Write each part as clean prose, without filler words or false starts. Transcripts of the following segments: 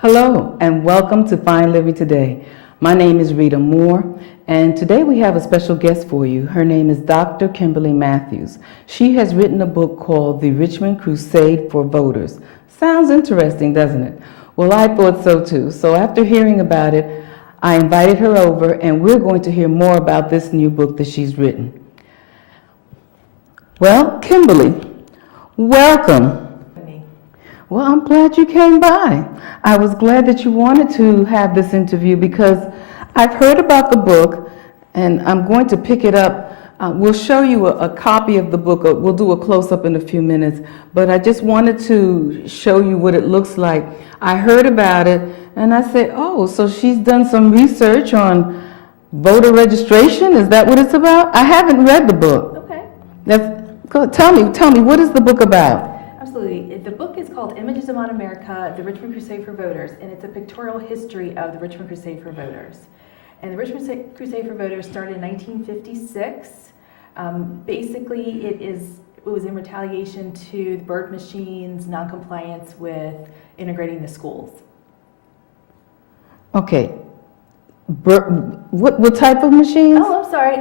Hello and welcome to Fine Living Today. My name is Rita Moore and today we have a special guest for you. Her name is Dr. Kimberly Matthews. She has written a book called The Richmond Crusade for Voters. Sounds interesting, doesn't it? Well, I thought so too. So after hearing about it, I invited her over and we're going to hear more about this new book that she's written. Well, Kimberly, welcome. Well, I'm glad you came by. I was glad that you wanted to have this interview because I've heard about the book and I'm going to pick it up. We'll show you a copy of the book. We'll do a close-up in a few minutes, but I just wanted to show you what it looks like. I heard about it and I said, oh, so she's done some research on voter registration? Is that what it's about? I haven't read the book. Okay. Tell me, what is the book about? Absolutely. The book is called Images of Modern America, The Richmond Crusade for Voters, and it's a pictorial history of the Richmond Crusade for Voters. And the Richmond Crusade for Voters started in 1956. Basically, it was in retaliation to the Byrd machine's noncompliance with integrating the schools. Okay. What type of machines? Oh, I'm sorry.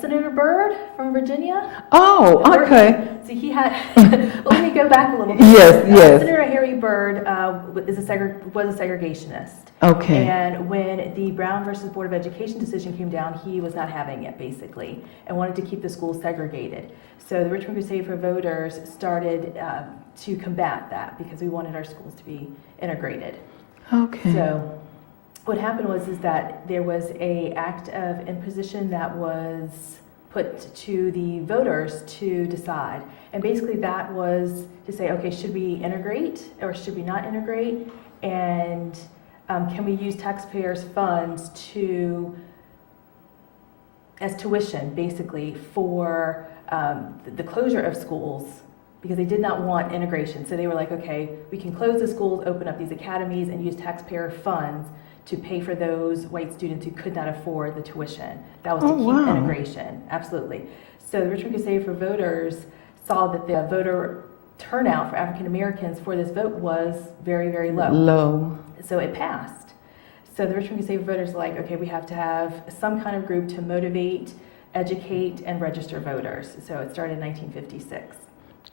Senator Byrd from Virginia. Oh, okay. So he had. Let me go back a little bit. Yes. Senator Harry Byrd was a segregationist. Okay. And when the Brown versus Board of Education decision came down, he was not having it basically, and wanted to keep the schools segregated. So the Richmond Crusade for Voters started to combat that because we wanted our schools to be integrated. Okay. So what happened was that there was an act of imposition that was put to the voters to decide. And basically that was to say, okay, should we integrate or should we not integrate? And can we use taxpayers' funds as tuition, basically, for the closure of schools, because they did not want integration. So they were like, okay, we can close the schools, open up these academies, and use taxpayer funds to pay for those white students who could not afford the tuition. That was to keep integration, absolutely. So the Richmond Crusade for Voters saw that the voter turnout for African Americans for this vote was very, very low. So it passed. So the Richmond Crusade for Voters were like, okay, we have to have some kind of group to motivate, educate, and register voters. So it started in 1956.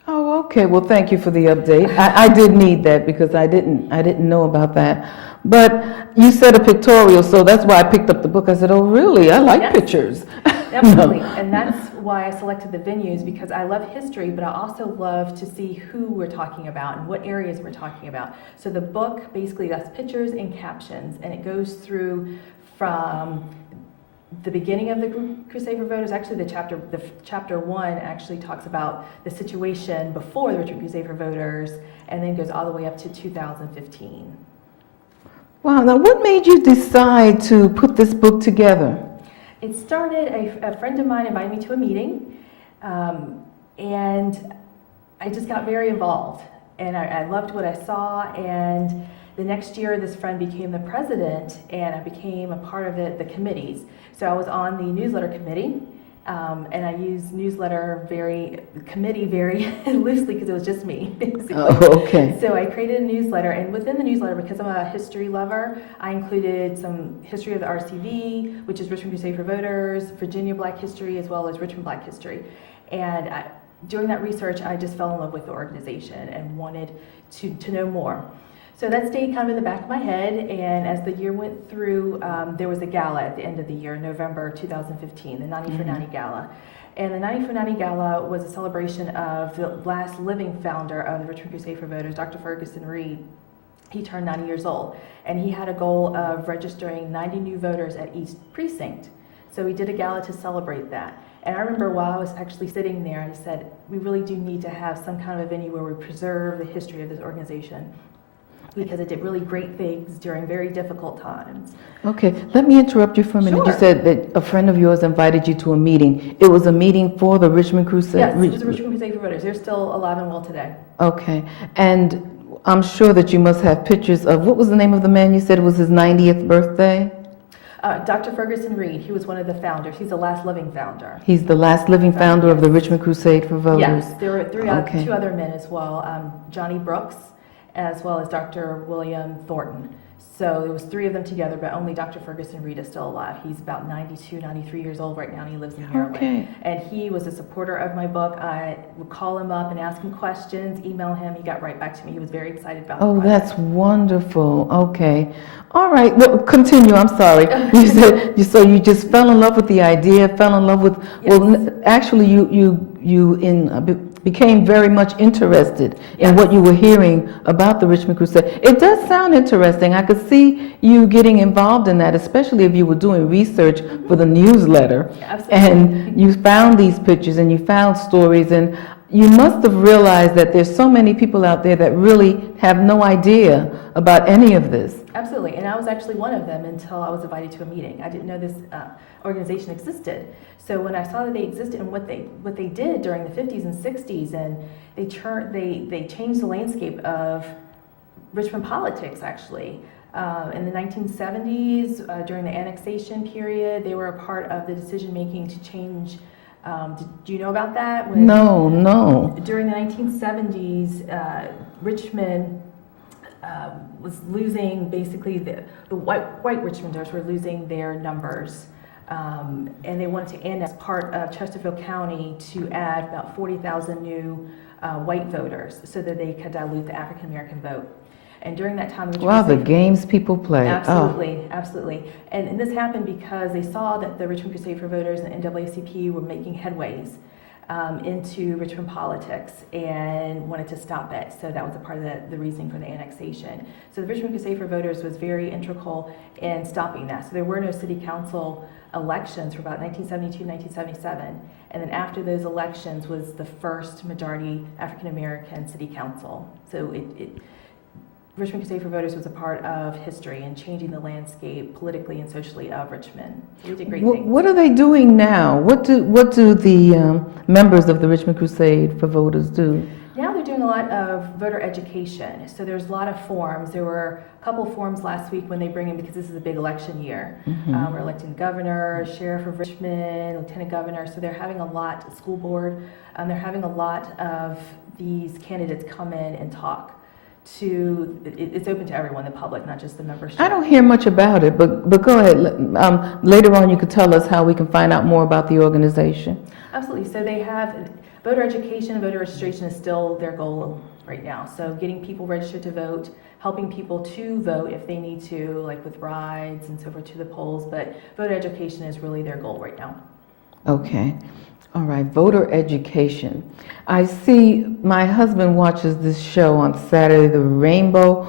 Oh, okay. Well, thank you for the update. I did need that because I didn't know about that. But you said a pictorial, so that's why I picked up the book. I said, oh, really? I like pictures. Absolutely. And that's why I selected the venues, because I love history, but I also love to see who we're talking about and what areas we're talking about. So the book, basically, that's pictures and captions, and it goes through from the beginning of the Crusade for Voters. Actually, the chapter 1 actually talks about the situation before the Richmond Crusade for Voters, and then goes all the way up to 2015. Wow. Now, what made you decide to put this book together? It started, a friend of mine invited me to a meeting, and I just got very involved, and I loved what I saw. And the next year, this friend became the president, and I became a part of the committees. So I was on the newsletter committee, and I used committee very loosely because it was just me, basically. Oh, okay. So I created a newsletter, and within the newsletter, because I'm a history lover, I included some history of the RCV, which is Richmond Crusade for Voters, Virginia Black history, as well as Richmond Black history. And during that research, I just fell in love with the organization and wanted to know more. So that stayed kind of in the back of my head, and as the year went through, there was a gala at the end of the year, November 2015, the 90 for 90 Gala. And the 90 for 90 Gala was a celebration of the last living founder of the Richmond Crusade for Voters, Dr. Ferguson Reed. He turned 90 years old, and he had a goal of registering 90 new voters at each precinct. So we did a gala to celebrate that. And I remember while I was actually sitting there, I said, we really do need to have some kind of a venue where we preserve the history of this organization, because it did really great things during very difficult times. Okay, let me interrupt you for a minute. Sure. You said that a friend of yours invited you to a meeting. It was a meeting for the Richmond Crusade? Yes, it was the Richmond Crusade for Voters. They're still alive and well today. Okay, and I'm sure that you must have pictures of, what was the name of the man you said it was his 90th birthday? Dr. Ferguson Reed, he was one of the founders. He's the last living founder. He's the last living founder of the Richmond Crusade for Voters? Yes, there were two Okay. other men as well, Johnny Brooks as well as Dr. William Thornton. So there was 3 of them together, but only Dr. Ferguson Reed is still alive. He's about 92, 93 years old right now, and he lives in Maryland. Okay. And he was a supporter of my book. I would call him up and ask him questions, email him. He got right back to me. He was very excited about Oh, the project. that's wonderful. Okay. All right. Well, continue. I'm sorry. You said so you just fell in love with the idea, fell in love with, well, actually became very much interested in what you were hearing about the Richmond Crusade. It does sound interesting. I could see you getting involved in that, especially if you were doing research for the newsletter. Absolutely. And you found these pictures and you found stories, and you must have realized that there's so many people out there that really have no idea about any of this. Absolutely, and I was actually one of them until I was invited to a meeting. I didn't know this organization existed. So when I saw that they existed and what they did during the 50s and 60s, and they changed the landscape of Richmond politics actually. In the 1970s, during the annexation period, they were a part of the decision making to change. Do you know about that? No. During the 1970s, Richmond was losing, basically the white Richmonders were losing their numbers, and they wanted to annex part of Chesterfield County to add about 40,000 new white voters so that they could dilute the African American vote. And during that time, the games people play. Absolutely. And this happened because they saw that the Richmond Crusade for Voters and NAACP were making headways into Richmond politics and wanted to stop it. So that was a part of the reasoning for the annexation. So the Richmond Crusade for Voters was very integral in stopping that. So there were no city council elections for about 1972, 1977. And then after those elections was the first majority African American city council. So Richmond Crusade for Voters was a part of history and changing the landscape politically and socially of Richmond. So we did great things. What are they doing now? What do the members of the Richmond Crusade for Voters do? Now they're doing a lot of voter education. So there's a lot of forums. There were a couple of forums last week when they bring in, because this is a big election year. We're electing governor, sheriff of Richmond, lieutenant governor. So they're having a lot, school board. They're having a lot of these candidates come in and talk. It's open to everyone, the public, not just the membership. I don't hear much about it, but go ahead. Later on, you could tell us how we can find out more about the organization. Absolutely. So they have voter education, voter registration is still their goal right now. So getting people registered to vote, helping people to vote if they need to, like with rides and so forth to the polls. But voter education is really their goal right now. Okay. All right, voter education. I see my husband watches this show on Saturday, the Rainbow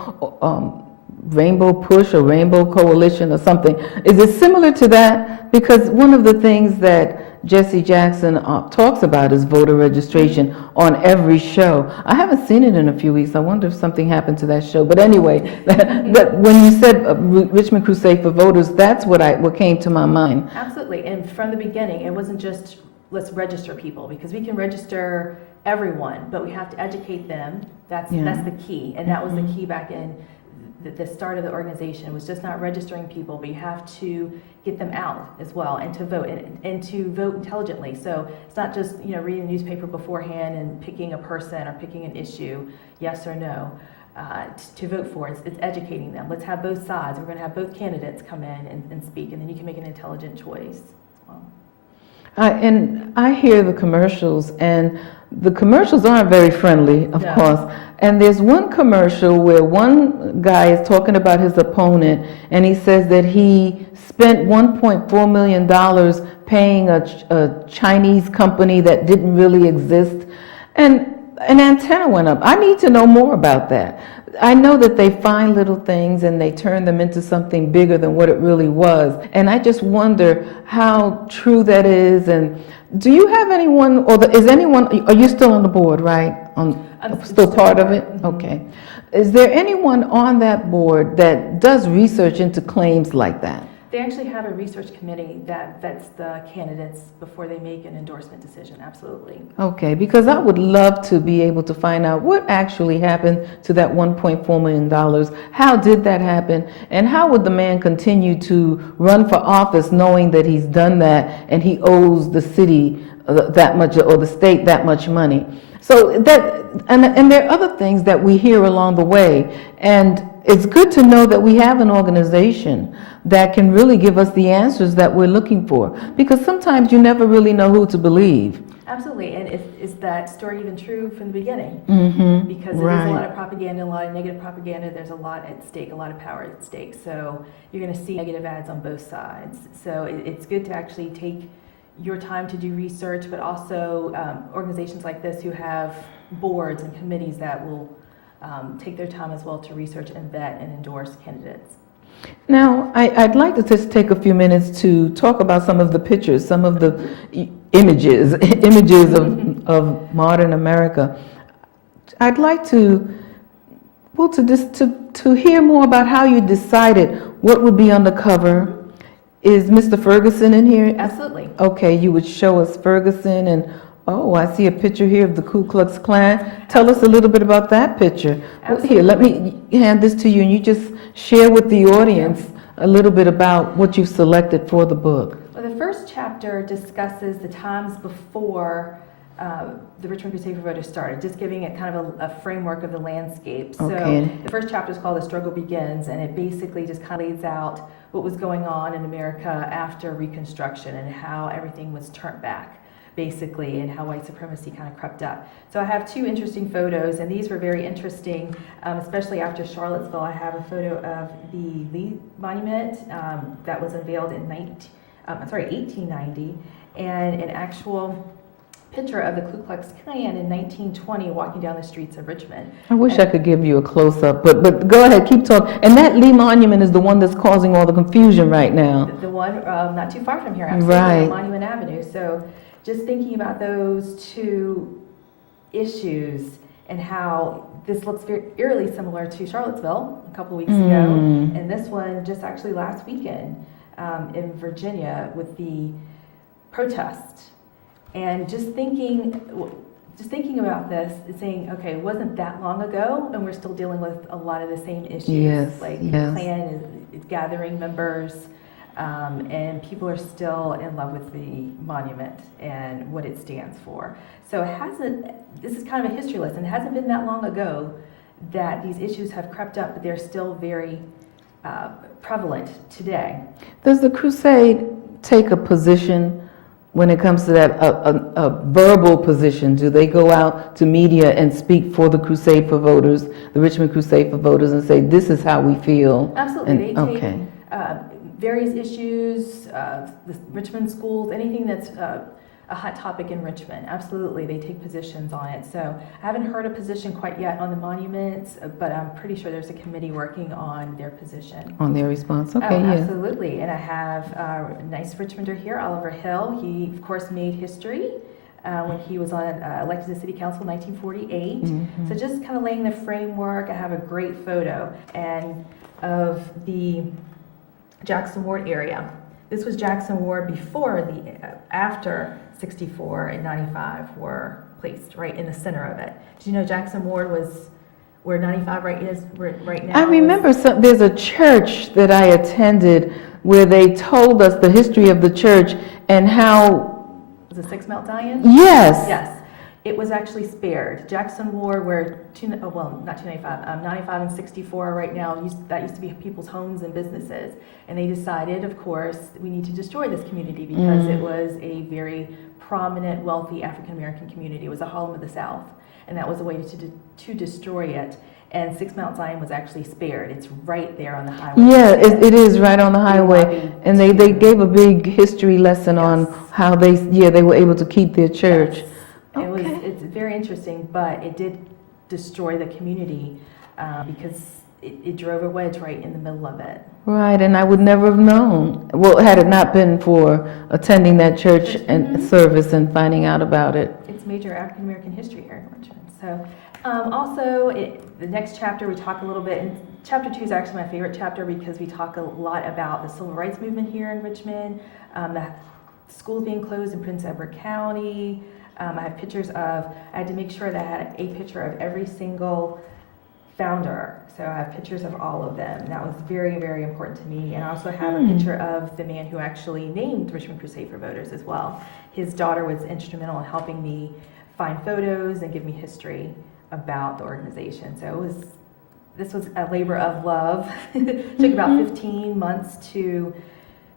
Push or Rainbow Coalition or something. Is it similar to that? Because one of the things that Jesse Jackson talks about is voter registration on every show. I haven't seen it in a few weeks. I wonder if something happened to that show. But anyway, when you said Richmond Crusade for Voters, that's what came to my mind. Absolutely, and from the beginning, it wasn't just let's register people, because we can register everyone, but we have to educate them. That's the key, and that was the key back in the start of the organization. It was just not registering people, but you have to get them out as well, and to vote, and to vote intelligently. So it's not just reading the newspaper beforehand and picking a person or picking an issue, yes or no, to vote for. It's educating them. Let's have both sides. We're going to have both candidates come in and speak, and then you can make an intelligent choice as well. And I hear the commercials, and the commercials aren't very friendly, of course. And there's one commercial where one guy is talking about his opponent, and he says that he spent $1.4 million paying a Chinese company that didn't really exist, and an antenna went up. I need to know more about that. I know that they find little things and they turn them into something bigger than what it really was. And I just wonder how true that is. And do you have anyone, or is anyone, are you still on the board, right? I'm still part of it? Mm-hmm. Okay. Is there anyone on that board that does research into claims like that? They actually have a research committee that vets the candidates before they make an endorsement decision, absolutely. Okay, because I would love to be able to find out what actually happened to that $1.4 million. How did that happen? And how would the man continue to run for office knowing that he's done that and he owes the city that much, or the state that much money? So that, and there are other things that we hear along the way, and it's good to know that we have an organization that can really give us the answers that we're looking for, because sometimes you never really know who to believe. Absolutely, and is that story even true from the beginning? Mm-hmm. Because there is a lot of propaganda, a lot of negative propaganda, there's a lot at stake, a lot of power at stake, so you're going to see negative ads on both sides. So it's good to actually take your time to do research, but also organizations like this who have boards and committees that will take their time as well to research and vet and endorse candidates. Now, I'd like to just take a few minutes to talk about some of the pictures, some of the images of modern America. I'd like to hear more about how you decided what would be on the cover. Is Mr. Ferguson in here? Absolutely. Okay, you would show us Ferguson, and oh, I see a picture here of the Ku Klux Klan. Tell us a little bit about that picture. Well, here, let me hand this to you, and you just share with the audience a little bit about what you've selected for the book. Well, the first chapter discusses the times before the Richmond Crusade for Voters started, just giving it kind of a framework of the landscape. So the first chapter is called The Struggle Begins, and it basically just kind of lays out what was going on in America after Reconstruction and how everything was turned back, basically, and how white supremacy kind of crept up. So I have two interesting photos, and these were very interesting, especially after Charlottesville. I have a photo of the Lee Monument that was unveiled in 1890, and an actual picture of the Ku Klux Klan in 1920 walking down the streets of Richmond. I wish I could give you a close-up, but go ahead, keep talking. And that Lee Monument is the one that's causing all the confusion right now. The one not too far from here, absolutely, right. on Monument Avenue. So just thinking about those two issues and how this looks very eerily similar to Charlottesville a couple weeks ago, and this one just actually last weekend in Virginia with the protest. And just thinking about this, saying, okay, it wasn't that long ago, and we're still dealing with a lot of the same issues. The Klan is gathering members, and people are still in love with the monument and what it stands for. So this is kind of a history lesson. It hasn't been that long ago that these issues have crept up, but they're still very prevalent today. Does the crusade take a position when it comes to that, a verbal position? Do they go out to media and speak for the Crusade for Voters, the Richmond Crusade for Voters, and say, this is how we feel? Absolutely. They take various issues, the Richmond schools, anything that's a hot topic in Richmond. Absolutely, they take positions on it. So I haven't heard a position quite yet on the monuments, but I'm pretty sure there's a committee working on their position. On their response, okay, yeah. Absolutely, and I have a nice Richmonder here, Oliver Hill. He, of course, made history when he was elected to City Council in 1948. So just kind of laying the framework. I have a great photo and of the Jackson Ward area. This was Jackson Ward before after 64 and 95 were placed right in the center of it. Did you know Jackson Ward was where 95 right now? I remember there's a church that I attended where they told us the history of the church and how... Was it Six Mount Zion? Yes. Yes. It was actually spared. Jackson Ward, where, not 295, 95 and 64 right now, that used to be people's homes and businesses. And they decided, of course, we need to destroy this community because it was a very prominent, wealthy African-American community. It was a Harlem of the South. And that was a way to destroy it. And Six Mount Zion was actually spared. It's right there on the highway. Yeah, it is right on the highway. And they gave a big history lesson on how they were able to keep their church. Yes. It's very interesting, but it did destroy the community because it drove a wedge right in the middle of it. Right, and I would never have known. Well, had it not been for attending that church and service and finding out about it. It's major African American history here in Richmond. So, also the next chapter we talk a little bit. And chapter 2 is actually my favorite chapter because we talk a lot about the civil rights movement here in Richmond, the schools being closed in Prince Edward County. I have pictures I had to make sure that I had a picture of every single founder. So I have pictures of all of them. That was very, very important to me. And I also have a picture of the man who actually named Richmond Crusade for Voters as well. His daughter was instrumental in helping me find photos and give me history about the organization. So this was a labor of love. It took about 15 months to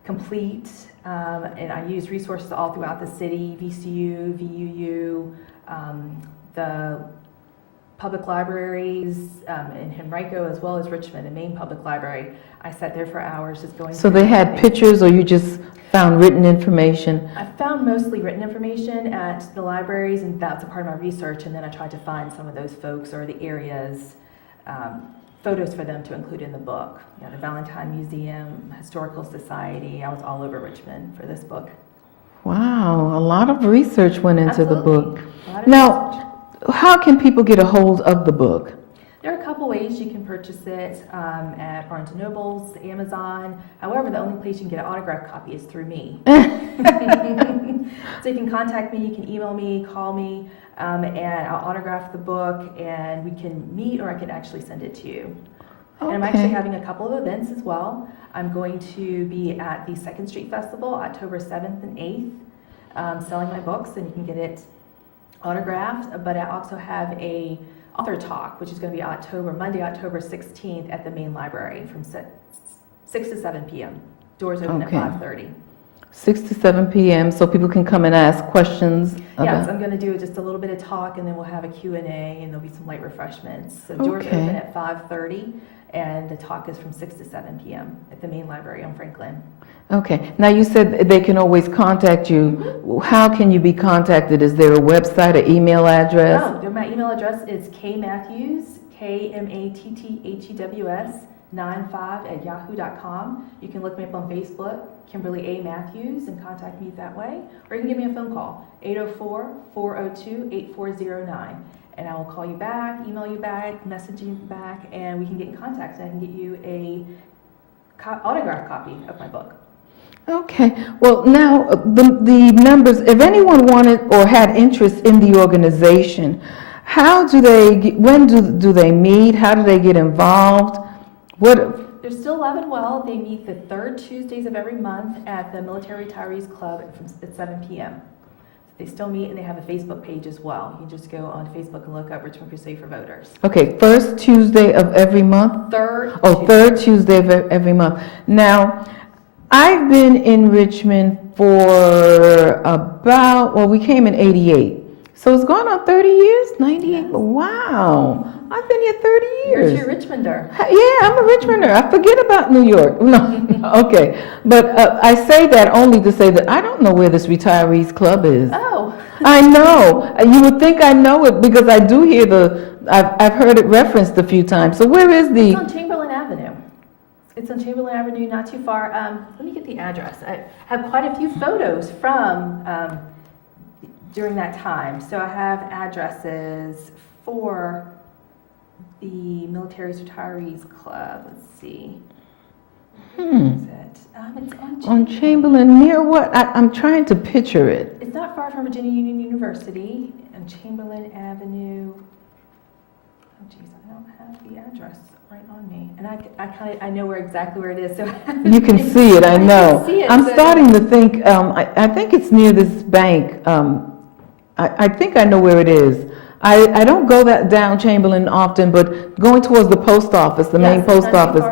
complete, and I used resources all throughout the city, VCU, VUU, the public libraries in Henrico, as well as Richmond, the main public library. I sat there for hours just going So through they had everything. pictures, or you just found written information? I found mostly written information at the libraries, and that's a part of my research, and then I tried to find some of those folks or the areas, photos for them to include in the book. You know, the Valentine Museum, Historical Society. I was all over Richmond for this book. Wow, a lot of research went into the book. A lot of Now, research. how can people get a hold of the book? There are a couple ways you can purchase it at Barnes & Noble's, Amazon. However, the only place you can get an autographed copy is through me. So you can contact me, you can email me, call me, and I'll autograph the book, and we can meet, or I can actually send it to you. And I'm actually having a couple of events as well. I'm going to be at the 2nd Street Festival, October 7th and 8th, selling my books, and you can get it autographed. But I also have a author talk, which is going to be Monday, October 16th at the main library from 6 to 7 p.m. Doors open at 5:30. 6 to 7 p.m. so people can come and ask questions? Yes, I'm going to do just a little bit of talk, and then we'll have a Q&A, and there'll be some light refreshments. So doors open at 5:30, and the talk is from 6 to 7 p.m. at the main library on Franklin. Okay. Now, you said they can always contact you. How can you be contacted? Is there a website, an email address? Oh, my email address is kmatthews, KMATTHEWS, 95@yahoo.com. You can look me up on Facebook, Kimberly A. Matthews, and contact me that way. Or you can give me a phone call, 804-402-8409. And I will call you back, email you back, message you back, and we can get in contact, and I can get you a autographed copy of my book. Okay. Well, now, the members, if anyone wanted or had interest in the organization, when do they meet? How do they get involved? They're still alive and well. They meet the 3rd Tuesdays of every month at the Military Retirees Club at 7 p.m. They still meet, and they have a Facebook page as well. You just go on Facebook and look up Richmond Crusade for Voters. Okay, first Tuesday of every month? Third Tuesday of every month. Now, I've been in Richmond for we came in 88. So it's gone on 30 years? 98? Yes. Wow. I've been here 30 years. You're a Richmonder. Yeah, I'm a Richmonder. I forget about New York. No, okay. But I say that only to say that I don't know where this Retirees Club is. Oh. I know. You would think I know it because I do hear I've heard it referenced a few times. So where is the... It's on Chamberlain Avenue. It's on Chamberlain Avenue, not too far. Let me get the address. I have quite a few photos from during that time. So I have addresses for the Military Retirees Club. Let's see. Where is it? It's on Chamberlain, near what? I'm trying to picture it. It's not far from Virginia Union University on Chamberlain Avenue. Oh, geez, I don't have the address right on me. And I know exactly where it is. So you can see it, I know. See it, I'm starting to think, I think it's near this bank. I think I know where it is. I don't go down Chamberlain often, but going towards the post office, the main post office,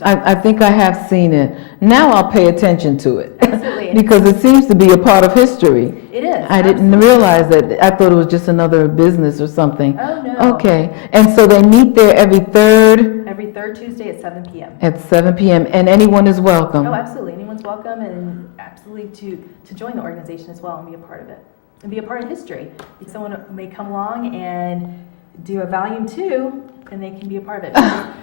I think I have seen it. Now I'll pay attention to it. Absolutely. Because it seems to be a part of history. It is. I didn't realize that. I thought it was just another business or something. Oh, no. Okay. And so they meet there every third Tuesday at 7 p.m. At 7 p.m. And anyone is welcome. Oh, absolutely. Anyone's welcome, and absolutely to join the organization as well and be a part of it. And be a part of history. If someone may come along and do a volume 2, and they can be a part of it.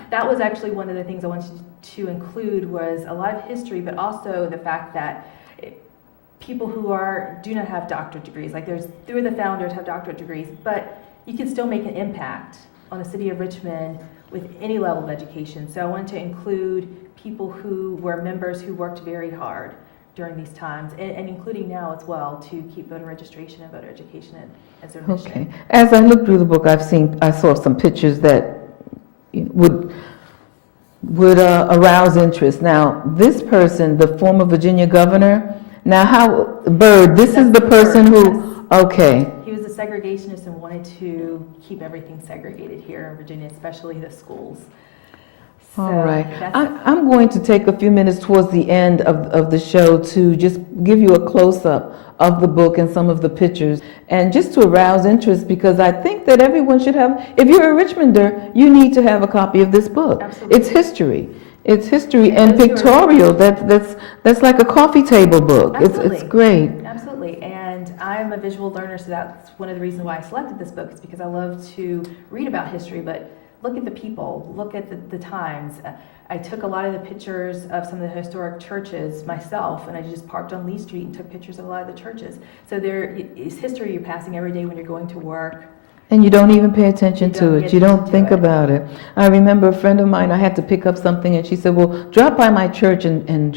That was actually one of the things I wanted to include, was a lot of history, but also the fact that people who do not have doctorate degrees, like three of the founders have doctorate degrees, but you can still make an impact on the city of Richmond with any level of education. So I wanted to include people who were members who worked very hard during these times, and including now as well, to keep voter registration and voter education as their mission. Okay. As I looked through the book, I saw some pictures that would arouse interest. Now, this person, the former Virginia governor, now Byrd, this is the person who, Yes. okay. He was the segregationist and wanted to keep everything segregated here in Virginia, especially the schools. So all right. I'm going to take a few minutes towards the end of the show to just give you a close-up of the book and some of the pictures, and just to arouse interest, because I think that everyone should have, if you're a Richmonder, you need to have a copy of this book. Absolutely. It's history. It's history and pictorial. That's like a coffee table book. It's great. Absolutely. And I'm a visual learner, so that's one of the reasons why I selected this book, is because I love to read about history, but look at the people, look at the times. I took a lot of the pictures of some of the historic churches myself, and I just parked on Lee Street and took pictures of a lot of the churches. So there is history you're passing every day when you're going to work. And you don't even pay attention to it. You don't think about it. I remember a friend of mine, I had to pick up something, and she said, well, drop by my church and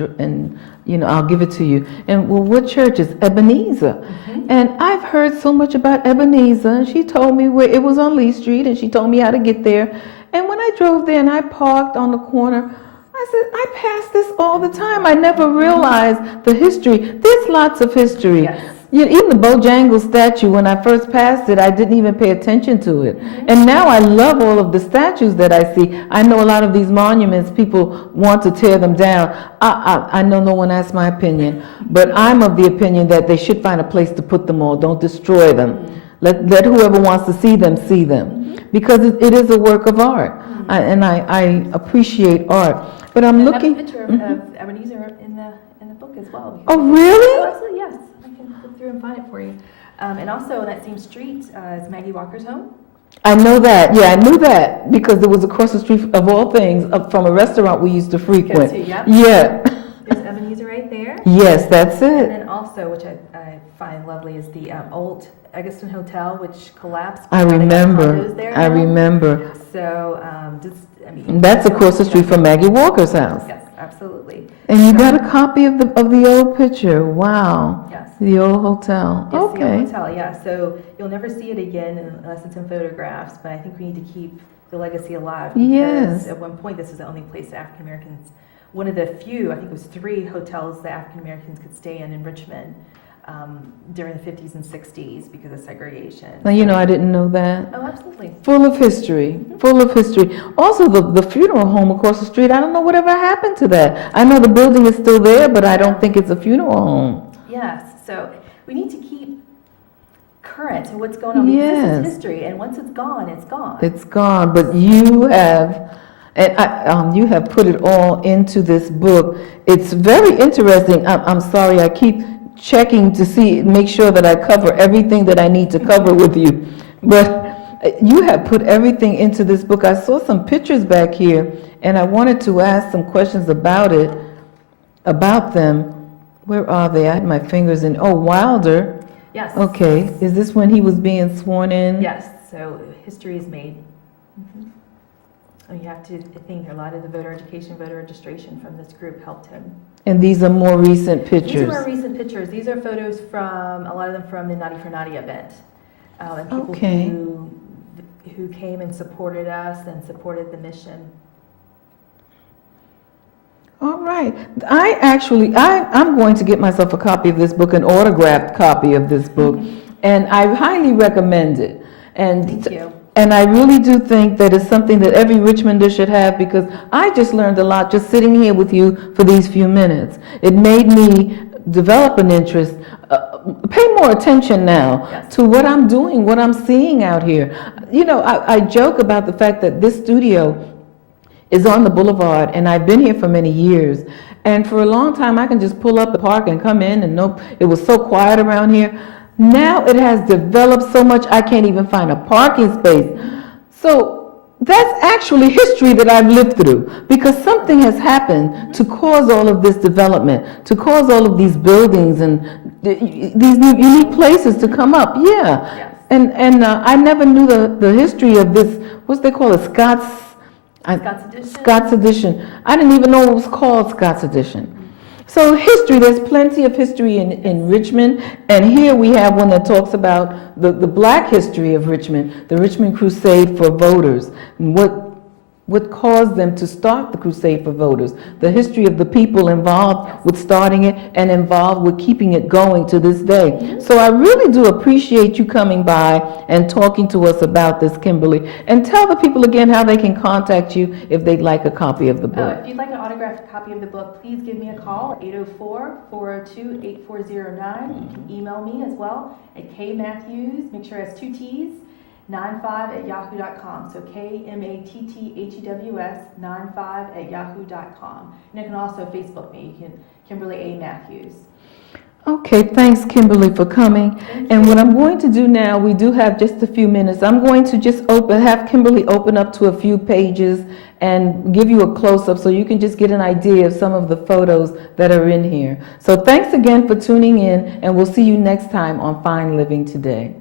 I'll give it to you. And, well, what church is Ebenezer? Mm-hmm. And I've heard so much about Ebenezer, and she told me where it was on Lee Street, and she told me how to get there. And when I drove there and I parked on the corner, I said, I pass this all the time. I never realized the history. There's lots of history. Yes. Even the Bojangles statue, when I first passed it, I didn't even pay attention to it. Mm-hmm. And now I love all of the statues that I see. I know a lot of these monuments, people want to tear them down. I know no one asked my opinion, but I'm of the opinion that they should find a place to put them all. Don't destroy them. Mm-hmm. Let whoever wants to see them, mm-hmm. because it is a work of art. Mm-hmm. I appreciate art. But I'm looking. I have a picture of Ebenezer in the book as well. Oh, really? Oh, absolutely, yes. I can flip through and find it for you. And also on that same street is Maggie Walker's home. I know that. Yeah, I knew that because it was across the street, of all things, from a restaurant we used to frequent. Yep. Yeah. There's Ebenezer right there. Yes, that's it. And then also, which I find lovely, is the old Eggleston Hotel, which collapsed. I remember. I remember. So, that's across the street from Maggie Walker's house. Yes, absolutely. And you got a copy of the old picture. Wow. Yes. The old hotel. Yes, okay. the old hotel. Yeah. So you'll never see it again unless it's in photographs. But I think we need to keep the legacy alive. Because yes. At one point, this was the only place African Americans, one of the few, I think it was 3 hotels that African Americans could stay in Richmond. During the 50s and 60s because of segregation. Now, I didn't know that. Oh, absolutely. Full of history, mm-hmm. Full of history. Also, the funeral home across the street, I don't know whatever happened to that. I know the building is still there, but I don't think it's a funeral home. Yes, so we need to keep current to what's going on. Yes. This is history, and once it's gone, it's gone. It's gone, but you have... And you have put it all into this book. It's very interesting. I'm sorry, I keep checking to make sure that I cover everything that I need to cover with you. But you have put everything into this book. I saw some pictures back here, and I wanted to ask some questions about them. Where are they? I had my fingers in. Oh, Wilder. Yes. Okay. Is this when he was being sworn in? Yes. So history is made. Mm-hmm. You have to think a lot of the voter education, voter registration from this group helped him. And these are more recent pictures. These are more recent pictures. These are photos from, a lot of them from the Naughty for Naughty event. And people okay. who came and supported us and supported the mission. All right. I'm going to get myself a copy of this book, an autographed copy of this book, mm-hmm. and I highly recommend it. And thank you. And I really do think that it's something that every Richmonder should have, because I just learned a lot just sitting here with you for these few minutes. It made me develop an interest, pay more attention now yes. to what I'm doing, what I'm seeing out here. I joke about the fact that this studio is on the boulevard, and I've been here for many years. And for a long time, I can just pull up the park and come in, and nope, it was so quiet around here. Now it has developed so much, I can't even find a parking space. So that's actually history that I've lived through, because something has happened to cause all of this development, to cause all of these buildings and these new unique places to come up. Yeah. Yes. And I never knew the history of this, what's they call it, Scott's Edition. Scott's Edition. I didn't even know it was called Scott's Edition. So history, there's plenty of history in Richmond, and here we have one that talks about the black history of Richmond, the Richmond Crusade for Voters, and what what caused them to start the Crusade for Voters, the history of the people involved with starting it and involved with keeping it going to this day. So I really do appreciate you coming by and talking to us about this, Kimberly. And tell the people again how they can contact you if they'd like a copy of the book. If you'd like an autographed copy of the book, please give me a call at 804-402-8409. Email me as well at kmatthews, make sure it has 2 T's, 95@yahoo.com. So KMATTHEWS 95@yahoo.com. And you can also Facebook me. You can Kimberly A. Matthews. Okay, thanks, Kimberly, for coming. And what I'm going to do now, we do have just a few minutes. I'm going to just have Kimberly open up to a few pages and give you a close-up so you can just get an idea of some of the photos that are in here. So thanks again for tuning in, and we'll see you next time on Fine Living Today.